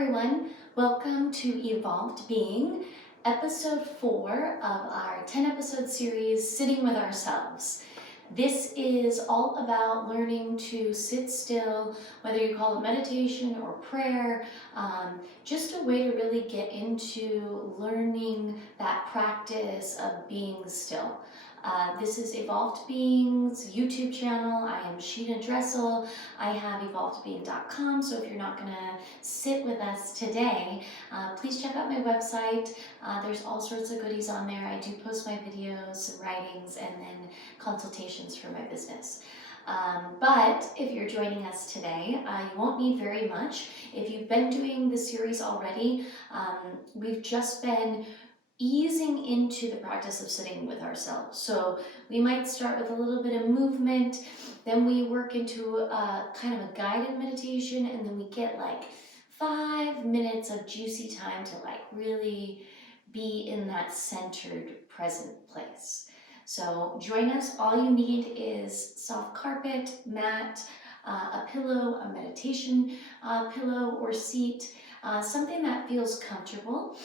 everyone, welcome to Evolved Being, episode 4 of our 10 episode series, Sitting with Ourselves. This is all about learning to sit still, whether you call it meditation or prayer, just a way to really get into learning that practice of being still. This is Evolved Being's YouTube channel. I am Sheena Dressel. I have evolvedbeing.com, so if you're not going to sit with us today, please check out my website. There's all sorts of goodies on there. I do post my videos, writings, and then consultations for my business. But if you're joining us today, you won't need very much. If you've been doing the series already, we've just been easing into the practice of sitting with ourselves. So we might start with a little bit of movement, then we work into a kind of a guided meditation, and then we get like 5 minutes of juicy time to like really be in that centered present place. So join us. All you need is soft carpet, mat, a pillow, a meditation pillow or seat, something that feels comfortable.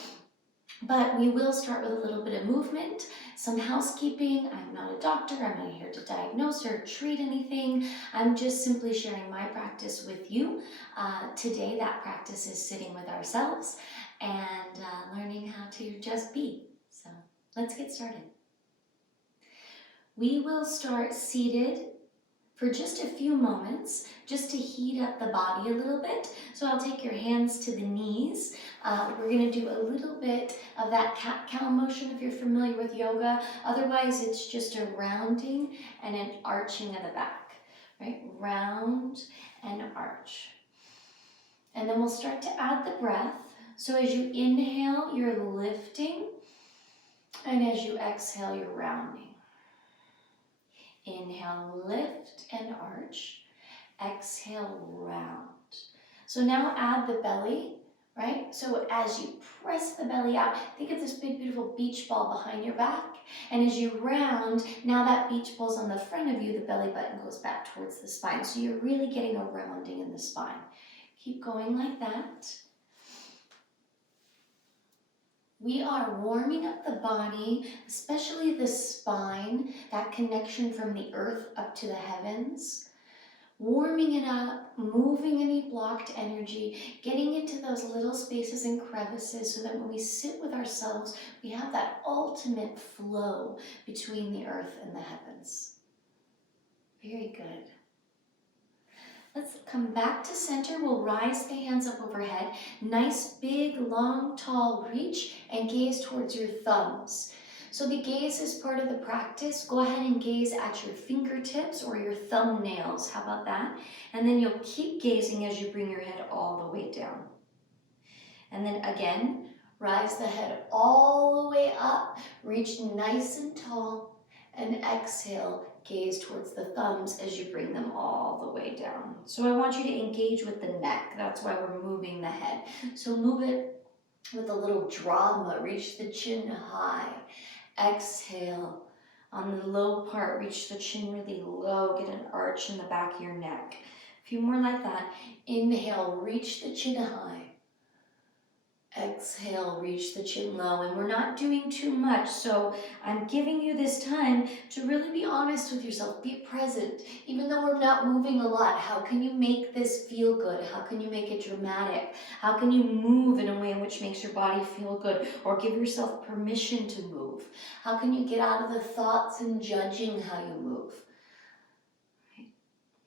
But we will start with a little bit of movement, some housekeeping. I'm not a doctor, I'm not here to diagnose or treat anything. I'm just simply sharing my practice with you. Today that practice is sitting with ourselves and learning how to just be. So let's get started. We will start seated for just a few moments, just to heat up the body a little bit. So I'll take your hands to the knees. We're going to do a little bit of that cat-cow motion if you're familiar with yoga. Otherwise, it's just a rounding and an arching of the back, right? Round and arch. And then we'll start to add the breath. So as you inhale, you're lifting, and as you exhale, you're rounding. Inhale, lift and arch. Exhale, round. So now add the belly, right? So as you press the belly out, think of this big, beautiful beach ball behind your back. And as you round, now that beach ball's on the front of you, the belly button goes back towards the spine. So you're really getting a rounding in the spine. Keep going like that. We are warming up the body, especially the spine, that connection from the earth up to the heavens. Warming it up, moving any blocked energy, getting into those little spaces and crevices so that when we sit with ourselves, we have that ultimate flow between the earth and the heavens. Very good. Let's come back to center. We'll rise the hands up overhead. Nice, big, long, tall reach and gaze towards your thumbs. So the gaze is part of the practice. Go ahead and gaze at your fingertips or your thumbnails. How about that? And then you'll keep gazing as you bring your head all the way down. And then again, rise the head all the way up. Reach nice and tall. And exhale, gaze towards the thumbs as you bring them all the way down. So I want you to engage with the neck. That's why we're moving the head. So move it with a little drama. Reach the chin high. Exhale. On the low part, reach the chin really low. Get an arch in the back of your neck. A few more like that. Inhale, reach the chin high. Exhale, reach the chin low, and we're not doing too much, so I'm giving you this time to really be honest with yourself, be present. Even though we're not moving a lot, how can you make this feel good? How can you make it dramatic? How can you move in a way in which makes your body feel good, or give yourself permission to move? How can you get out of the thoughts and judging how you move?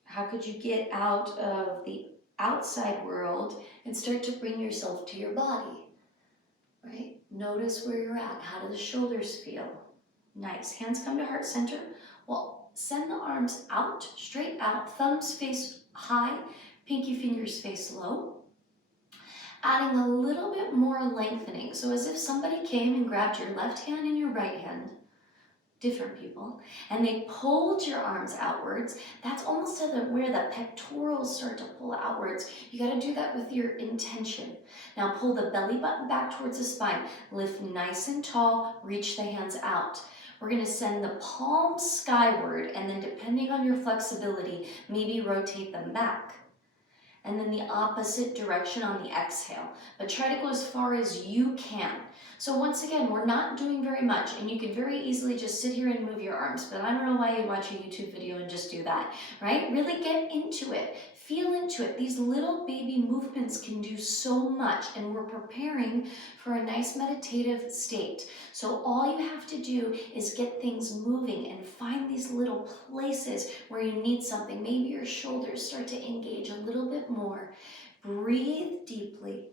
How could you get out of the outside world and start to bring yourself to your body, right? Notice where you're at. How do the shoulders feel? Nice. Hands come to heart center. Well, send the arms out, straight out, thumbs face high, pinky fingers face low. Adding a little bit more lengthening. So as if somebody came and grabbed your left hand and your right hand, different people, and they pulled your arms outwards. That's almost where the pectorals start to pull outwards. You got to do that with your intention. Now pull the belly button back towards the spine. Lift nice and tall, reach the hands out. We're going to send the palms skyward, and then depending on your flexibility, maybe rotate them back. and then the opposite direction on the exhale. But try to go as far as you can. So once again, we're not doing very much, and you could very easily just sit here and move your arms, but I don't know why you watch a YouTube video and just do that, right? Really get into it. Feel into it. These little baby movements can do so much, and we're preparing for a nice meditative state. So all you have to do is get things moving and find these little places where you need something. Maybe your shoulders start to engage a little bit more. Breathe deeply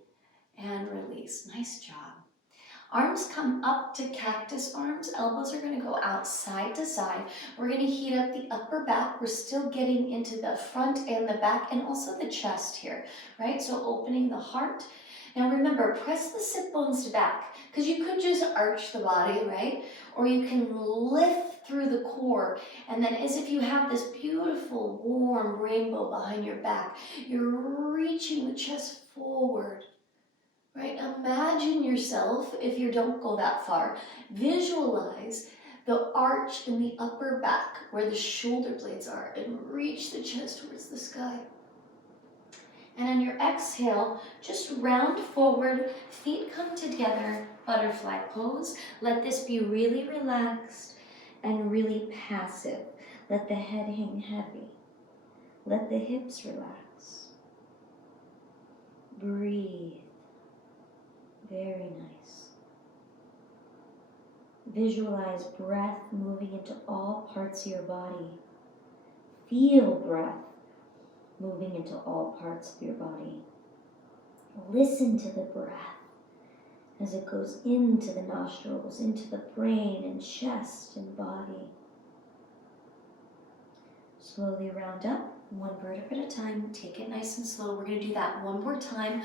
and release. Nice job. Arms come up to cactus arms. Elbows are going to go out side to side. We're going to heat up the upper back. We're still getting into the front and the back and also the chest here, right? So opening the heart. Now remember, press the sit bones to back, because you could just arch the body, right? Or you can lift through the core, and then as if you have this beautiful warm rainbow behind your back, you're reaching the chest forward. Right? Imagine yourself, if you don't go that far, visualize the arch in the upper back where the shoulder blades are, and reach the chest towards the sky. And on your exhale, just round forward, feet come together, butterfly pose. Let this be really relaxed and really passive. Let the head hang heavy. Let the hips relax. Breathe. Very nice. Visualize breath moving into all parts of your body. Feel breath moving into all parts of your body. Listen to the breath as it goes into the nostrils, into the brain and chest and body. Slowly round up, one vertebra at a time. Take it nice and slow. We're going to do that one more time.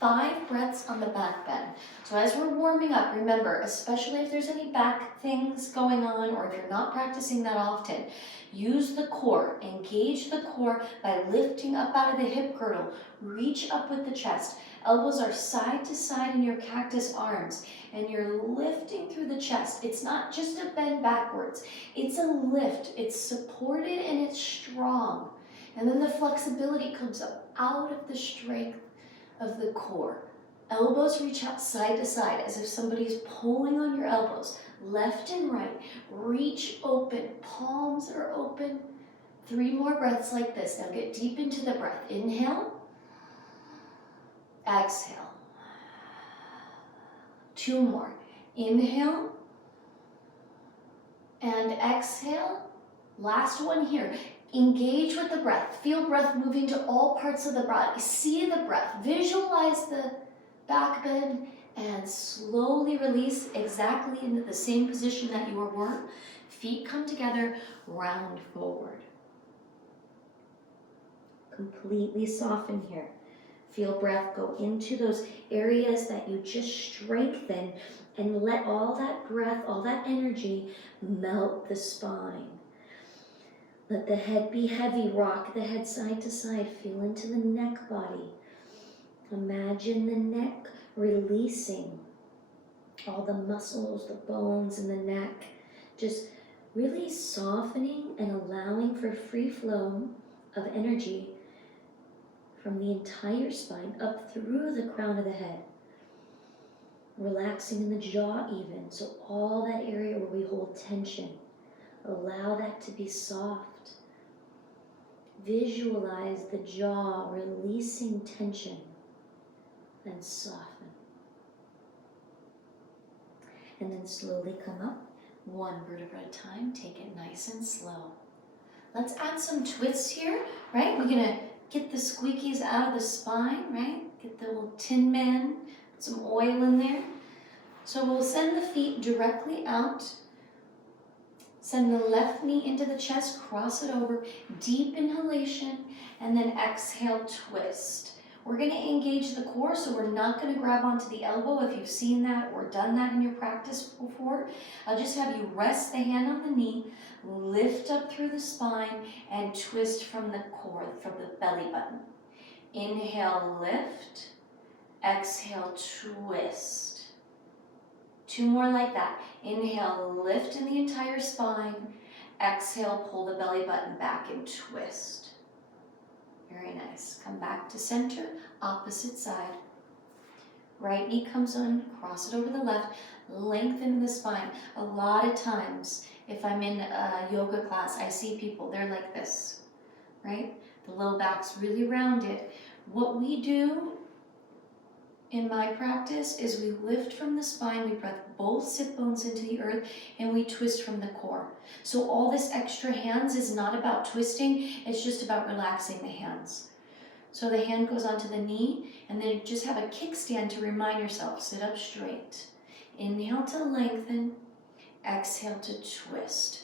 5 breaths on the back bend. So as we're warming up, remember, especially if there's any back things going on or if you're not practicing that often, use the core. Engage the core by lifting up out of the hip girdle. Reach up with the chest. Elbows are side to side in your cactus arms, and you're lifting through the chest. It's not just a bend backwards. It's a lift. It's supported and it's strong. And then the flexibility comes up out of the strength of the core. Elbows reach out side to side as if somebody's pulling on your elbows, left and right. Reach open, palms are open. 3 more breaths like this. Now get deep into the breath. Inhale, exhale. 2 more. Inhale and exhale. Last one here. Engage with the breath. Feel breath moving to all parts of the body. See the breath. Visualize the back bend and slowly release exactly into the same position that you were. Feet come together, round forward. Completely soften here. Feel breath go into those areas that you just strengthen, and let all that breath, all that energy melt the spine. Let the head be heavy. Rock the head side to side. Feel into the neck body. Imagine the neck releasing all the muscles, the bones in the neck. Just really softening and allowing for free flow of energy from the entire spine up through the crown of the head. Relaxing in the jaw even. So all that area where we hold tension, allow that to be soft. Visualize the jaw releasing tension and soften. And then slowly come up, 1 vertebra at a time. Take it nice and slow. Let's add some twists here, right? We're gonna get the squeakies out of the spine, right? Get the little Tin Man, put some oil in there. So we'll send the feet directly out. Send the left knee into the chest, cross it over, deep inhalation, and then exhale, twist. We're going to engage the core, so we're not going to grab onto the elbow. If you've seen that or done that in your practice before, I'll just have you rest the hand on the knee, lift up through the spine, and twist from the core, from the belly button. Inhale, lift. Exhale, twist. 2 more like that. Inhale, lift in the entire spine. Exhale, pull the belly button back and twist. Very nice. Come back to center, opposite side. Right knee comes on, cross it over the left, lengthen the spine. A lot of times, if I'm in a yoga class, I see people, they're like this, right? The low back's really rounded. What we do in my practice is we lift from the spine, we press both sit bones into the earth, and we twist from the core. So all this extra hands is not about twisting, it's just about relaxing the hands. So the hand goes onto the knee, and then just have a kickstand to remind yourself, sit up straight. Inhale to lengthen, exhale to twist.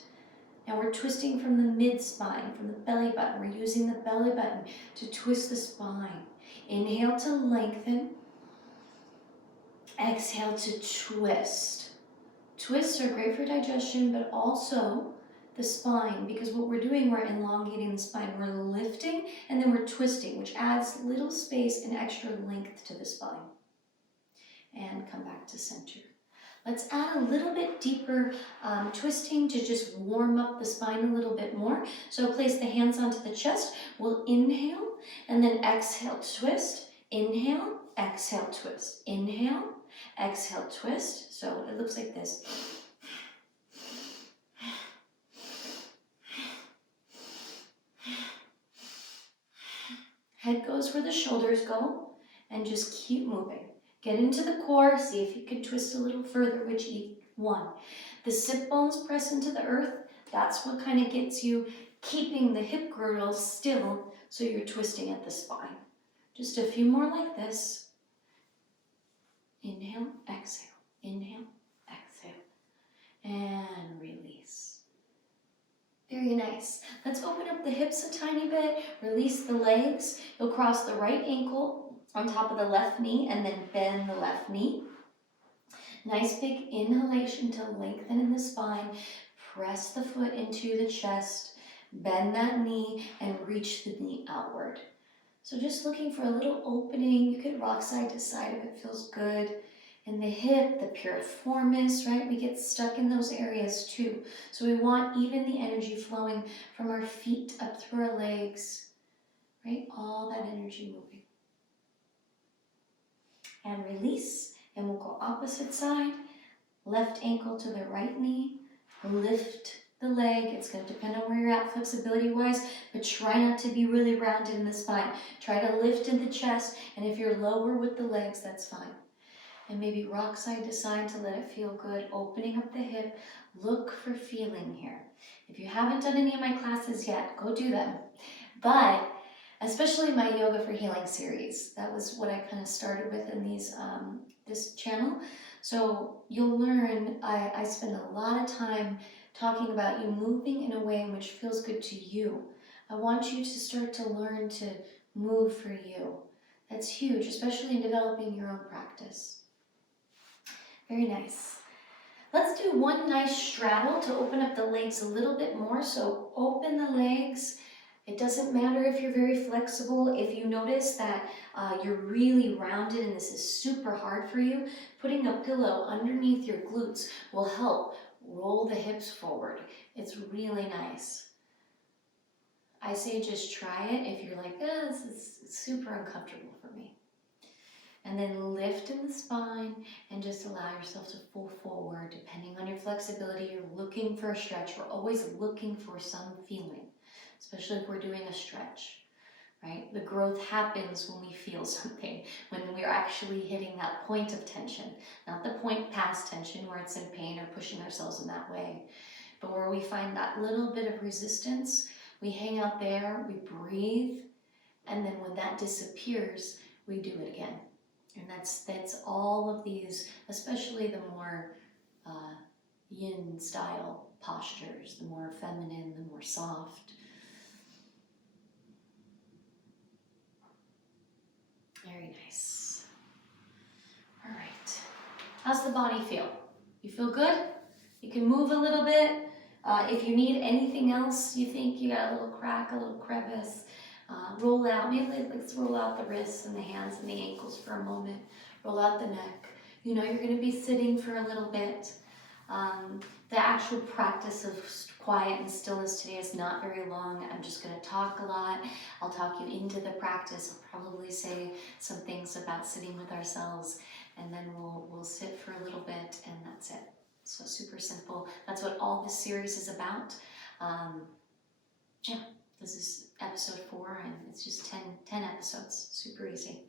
Now we're twisting from the mid-spine, from the belly button. We're using the belly button to twist the spine. Inhale to lengthen, exhale to twist. Twists are great for digestion, but also the spine, because what we're doing, we're elongating the spine. We're lifting and then we're twisting, which adds little space and extra length to the spine. And come back to center. Let's add a little bit deeper twisting to just warm up the spine a little bit more. So place the hands onto the chest. We'll inhale and then exhale, twist. Inhale, exhale, twist. Inhale, exhale, twist. So it looks like this. Head goes where the shoulders go, and just keep moving. Get into the core, see if you can twist a little further, which one. The sit bones press into the earth. That's what kind of gets you keeping the hip girdle still, so you're twisting at the spine. Just a few more like this. Inhale, exhale, inhale, exhale, and release. Very nice. Let's open up the hips a tiny bit, release the legs. You'll cross the right ankle on top of the left knee and then bend the left knee. Nice big inhalation to lengthen in the spine. Press the foot into the chest, bend that knee and reach the knee outward. So just looking for a little opening. You could rock side to side if it feels good. In the hip, the piriformis, right? We get stuck in those areas too. So we want even the energy flowing from our feet up through our legs, right? All that energy moving. And release, and we'll go opposite side. Left ankle to the right knee. Lift the leg. It's going to depend on where you're at flexibility-wise, but try not to be really rounded in the spine. Try to lift in the chest, and if you're lower with the legs, that's fine. And maybe rock side to side to let it feel good, opening up the hip. Look for feeling here. If you haven't done any of my classes yet, go do them. But especially my Yoga for Healing series, that was what I kind of started with in this channel. So you'll learn, I spend a lot of time talking about you moving in a way in which feels good to you. I want you to start to learn to move for you. That's huge, especially in developing your own practice. Very nice. Let's do one nice straddle to open up the legs a little bit more. So open the legs. It doesn't matter if you're very flexible. If you notice that you're really rounded and this is super hard for you, putting a pillow underneath your glutes will help roll the hips forward. It's really nice. I say just try it if you're like, oh, this is super uncomfortable for me. And then lift in the spine and just allow yourself to pull forward. Depending on your flexibility, you're looking for a stretch. We're always looking for some feeling, especially if we're doing a stretch, right? The growth happens when we feel something, when we're actually hitting that point of tension, not the point past tension where it's in pain or pushing ourselves in that way, but where we find that little bit of resistance, we hang out there, we breathe, and then when that disappears, we do it again. And that's all of these, especially the more yin style postures, the more feminine, the more soft. Very nice. All right. How's the body feel? You feel good? You can move a little bit. If you need anything else, you think you got a little crack, a little crevice, roll out. Maybe let's roll out the wrists and the hands and the ankles for a moment. Roll out the neck. You know you're going to be sitting for a little bit. the actual practice of quiet and stillness today is not very long. I'm just going to talk a lot. I'll talk you into the practice. I'll probably say some things about sitting with ourselves, and then we'll sit for a little bit, and that's it. So super simple. That's what all this series is about. Yeah, this is episode 4, and it's just 10 episodes. Super easy.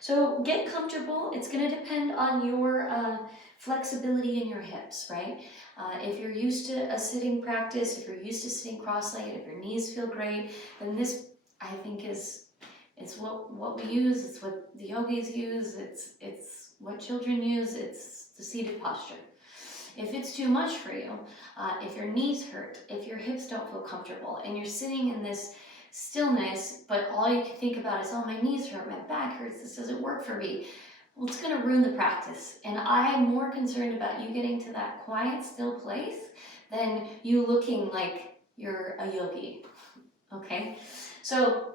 So get comfortable. It's going to depend on your flexibility in your hips, right? If you're used to a sitting practice, if you're used to sitting cross-legged, if your knees feel great, then this, I think, it's what we use. It's what the yogis use. It's what children use. It's the seated posture. If it's too much for you, if your knees hurt, if your hips don't feel comfortable, and you're sitting in this stillness, but all you can think about is, oh, my knees hurt, my back hurts, this doesn't work for me, well, it's going to ruin the practice. And I'm more concerned about you getting to that quiet, still place than you looking like you're a yogi, okay? So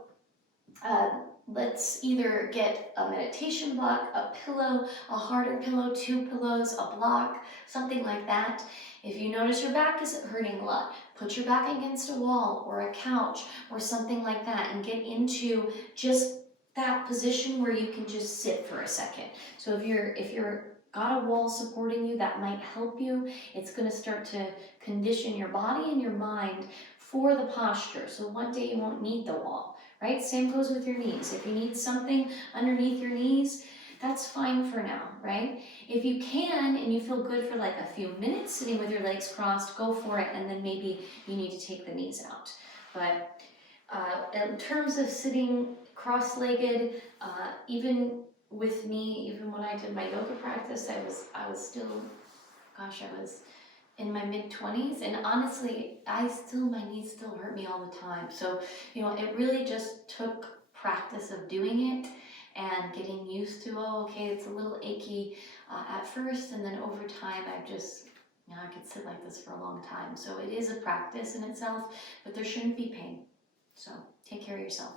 let's either get a meditation block, a pillow, a harder pillow, 2 pillows, a block, something like that. If you notice your back is hurting a lot, put your back against a wall or a couch or something like that and get into just that position where you can just sit for a second. So if you're got a wall supporting you, that might help you. It's going to start to condition your body and your mind for the posture. So one day you won't need the wall, right? Same goes with your knees. If you need something underneath your knees, that's fine for now, right? If you can and you feel good for like a few minutes sitting with your legs crossed, go for it, and then maybe you need to take the knees out. But in terms of sitting cross-legged, even with me, even when I did my yoga practice, I was still, gosh, I was in my mid-20s, and honestly, my knees still hurt me all the time. So, it really just took practice of doing it and getting used to, oh, okay, it's a little achy at first, and then over time, I could sit like this for a long time. So it is a practice in itself, but there shouldn't be pain. So take care of yourself.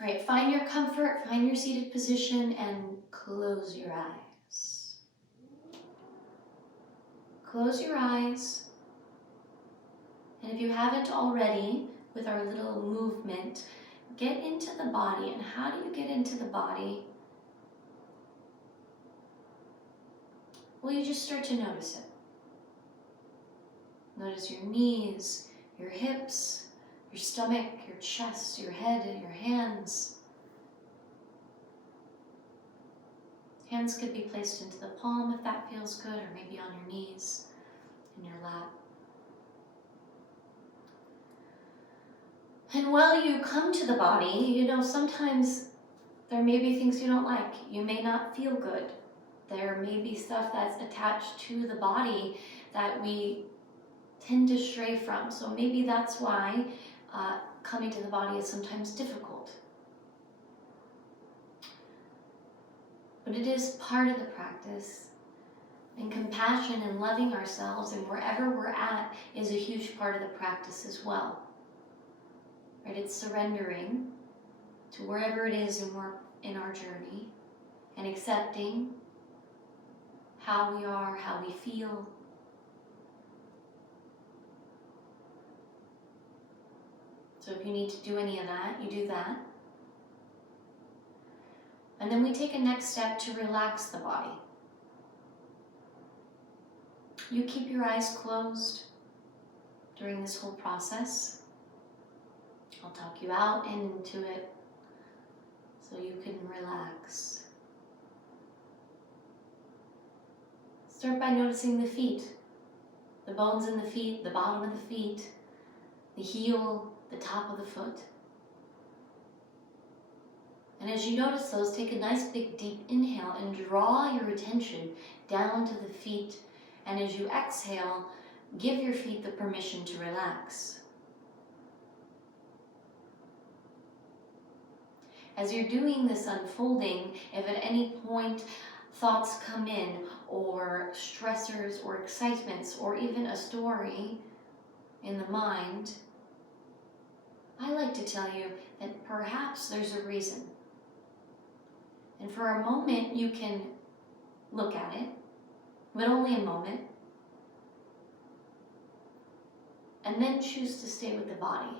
All right, find your comfort, find your seated position, and close your eyes. Close your eyes. And if you haven't already, with our little movement, get into the body. And how do you get into the body? Well, you just start to notice it. Notice your knees, your hips, your stomach, your chest, your head, and your hands. Hands could be placed into the palm if that feels good, or maybe on your knees, in your lap. And while you come to the body, sometimes there may be things you don't like. You may not feel good. There may be stuff that's attached to the body that we tend to stray from. So maybe that's why coming to the body is sometimes difficult. But it is part of the practice. And compassion and loving ourselves and wherever we're at is a huge part of the practice as well. Right? It's surrendering to wherever it is in our journey and accepting how we are, how we feel. So if you need to do any of that, you do that. And then we take a next step to relax the body. You keep your eyes closed during this whole process. I'll talk you out and into it so you can relax. Start by noticing the feet, the bones in the feet, the bottom of the feet, the heel, the top of the foot. And as you notice those, take a nice big deep inhale and draw your attention down to the feet. And as you exhale, give your feet the permission to relax. As you're doing this unfolding, if at any point thoughts come in, or stressors or excitements, or even a story in the mind, I like to tell you that perhaps there's a reason. And for a moment, you can look at it, but only a moment. and then choose to stay with the body.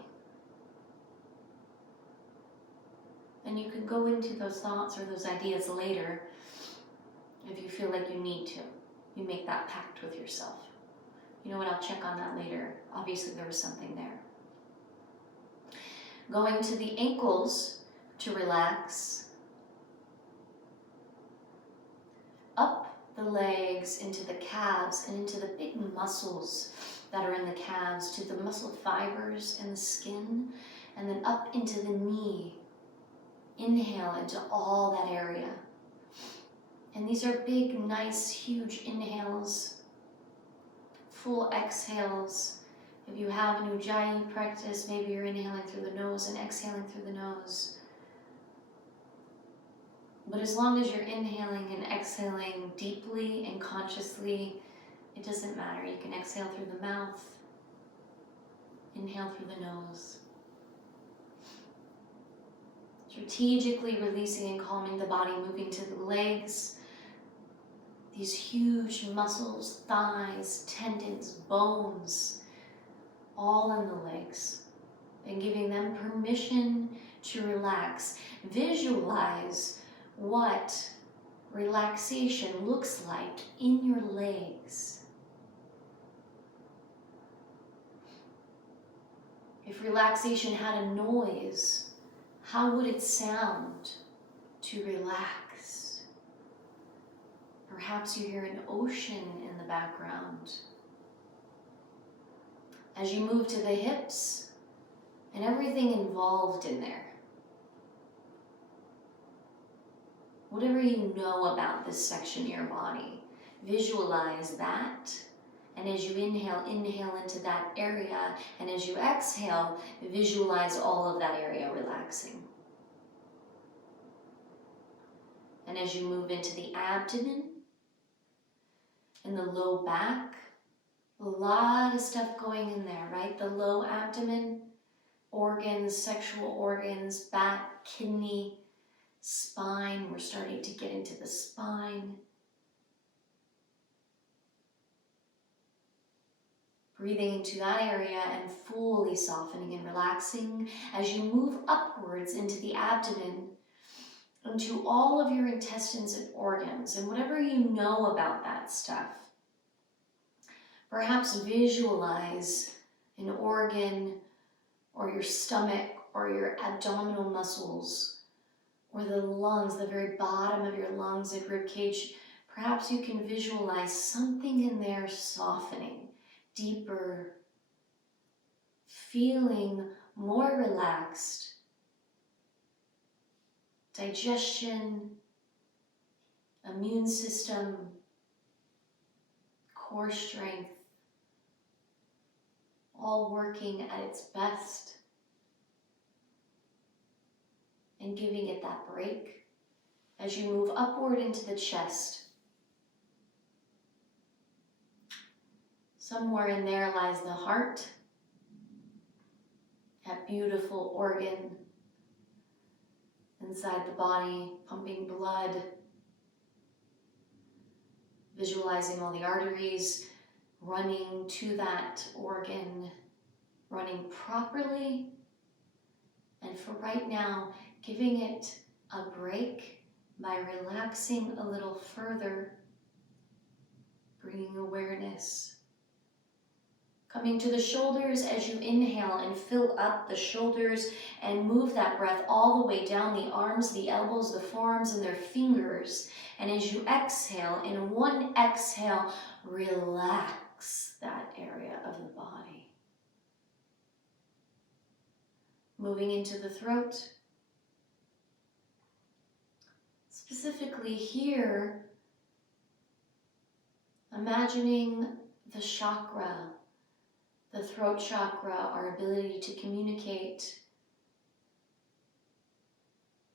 And you can go into those thoughts or those ideas later if you feel like you need to. You make that pact with yourself. You know what, I'll check on that later. Obviously there was something there. Going to the ankles to relax. Up the legs into the calves and into the big muscles that are in the calves, to the muscle fibers and the skin, and then up into the knee. Inhale into all that area. And these are big, nice, huge inhales, full exhales. If you have an Ujjayi practice, maybe you're inhaling through the nose and exhaling through the nose. But as long as you're inhaling and exhaling deeply and consciously, it doesn't matter. You can exhale through the mouth, inhale through the nose. Strategically releasing and calming the body, moving to the legs. These huge muscles, thighs, tendons, bones, all in the legs. And giving them permission to relax. Visualize what relaxation looks like in your legs. If relaxation had a noise, how would it sound to relax? Perhaps you hear an ocean in the background. As you move to the hips and everything involved in there. Whatever you know about this section of your body, visualize that. And as you inhale, inhale into that area. And as you exhale, visualize all of that area relaxing. And as you move into the abdomen and the low back, a lot of stuff going in there, right? The low abdomen, organs, sexual organs, back, kidney, spine. We're starting to get into the spine. Breathing into that area and fully softening and relaxing as you move upwards into the abdomen, into all of your intestines and organs, and whatever you know about that stuff. Perhaps visualize an organ or your stomach or your abdominal muscles or the lungs, the very bottom of your lungs and rib cage. Perhaps you can visualize something in there softening, deeper, feeling more relaxed. Digestion, immune system, core strength, all working at its best and giving it that break as you move upward into the chest. Somewhere in there lies the heart, that beautiful organ inside the body, pumping blood, visualizing all the arteries running to that organ, running properly, and for right now, giving it a break by relaxing a little further, bringing awareness. Coming to the shoulders as you inhale and fill up the shoulders and move that breath all the way down the arms, the elbows, the forearms, and their fingers. And as you exhale, in one exhale, relax that area of the body. Moving into the throat. Specifically here, imagining the chakra, the throat chakra, our ability to communicate,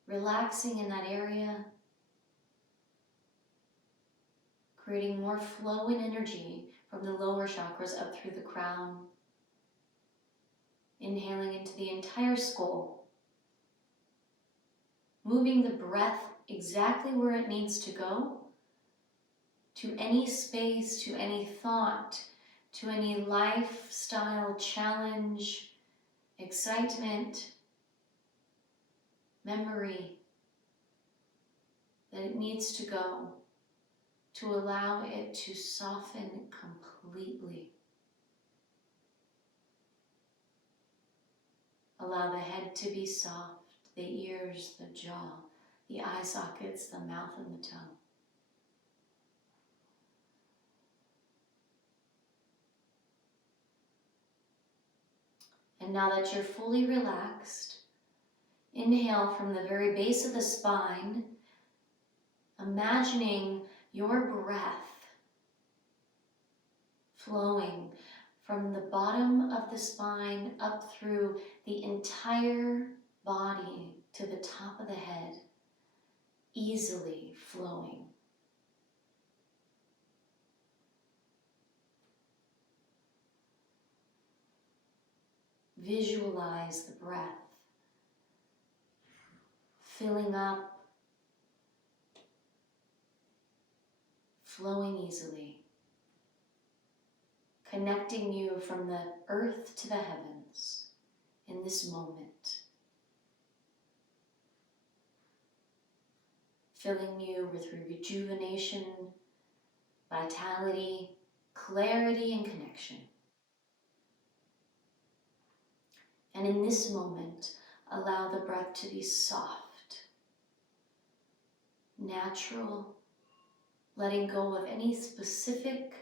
relaxing in that area, creating more flow and energy from the lower chakras up through the crown, inhaling into the entire skull, moving the breath exactly where it needs to go, to any space, to any thought to any lifestyle challenge, excitement, memory, that it needs to go, to allow it to soften completely. Allow the head to be soft, the ears, the jaw, the eye sockets, the mouth, and the tongue. And now that you're fully relaxed, inhale from the very base of the spine, imagining your breath flowing from the bottom of the spine up through the entire body to the top of the head, easily flowing. Visualize the breath filling up, flowing easily, connecting you from the earth to the heavens in this moment, filling you with rejuvenation, vitality, clarity, and connection. And in this moment, allow the breath to be soft, natural, letting go of any specific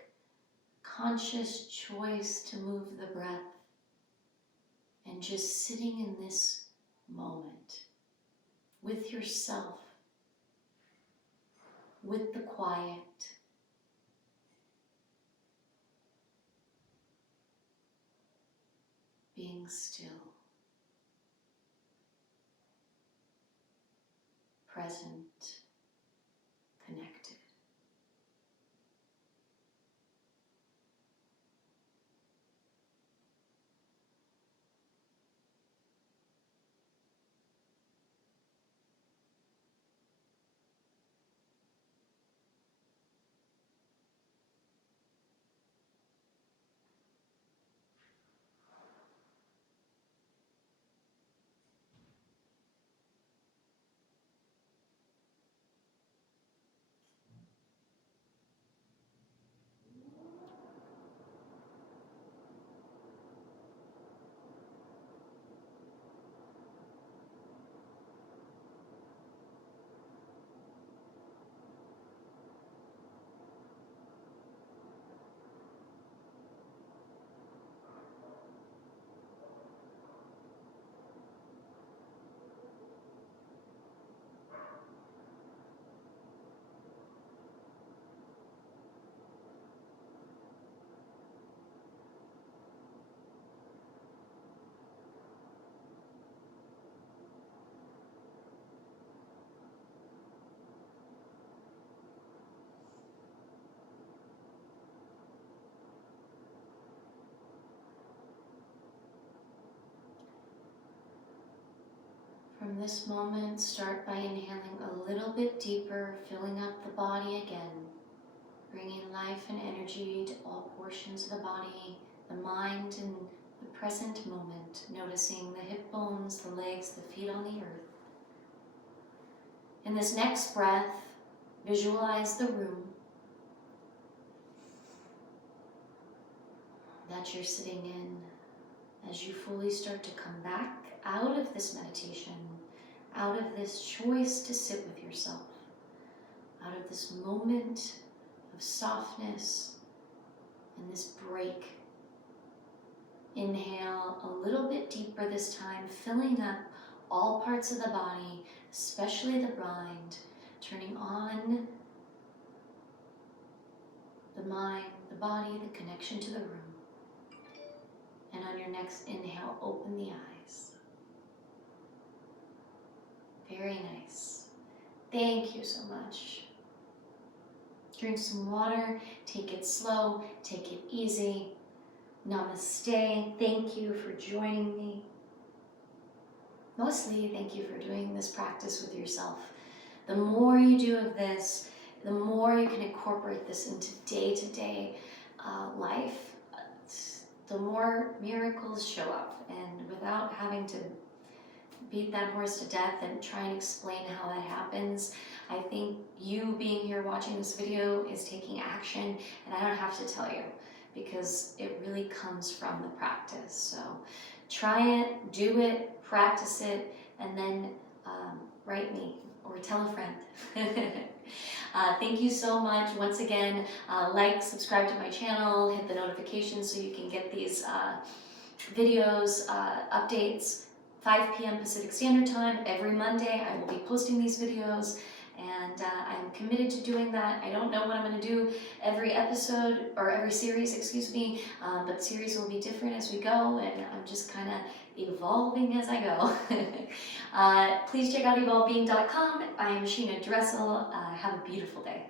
conscious choice to move the breath, and just sitting in this moment with yourself, with the quiet, being still, present, connected. From this moment, start by inhaling a little bit deeper, filling up the body again, bringing life and energy to all portions of the body, the mind, and the present moment, noticing the hip bones, the legs, the feet on the earth. In this next breath, visualize the room that you're sitting in as you fully start to come back out of this meditation, out of this choice to sit with yourself, out of this moment of softness and this break. Inhale a little bit deeper this time, filling up all parts of the body, especially the mind, turning on the mind, the body, the connection to the room. And on your next inhale, open the eyes. Very nice. Thank you so much. Drink some water, take it slow, take it easy. Namaste. Thank you for joining me. Mostly, thank you for doing this practice with yourself. The more you do of this, the more you can incorporate this into day-to-day life, the more miracles show up. And without having to beat that horse to death and try and explain how that happens, I think you being here watching this video is taking action, and I don't have to tell you, because it really comes from the practice. So try it, do it, practice it, and then write me or tell a friend. Thank you so much. Once again, like, subscribe to my channel, hit the notifications so you can get these videos, updates, 5 p.m. Pacific Standard Time every Monday. I will be posting these videos, and I'm committed to doing that. I don't know what I'm going to do every episode, or every series, excuse me, but series will be different as we go, and I'm just kind of evolving as I go. Please check out evolvebeing.com. I am Sheena Dressel. Have a beautiful day.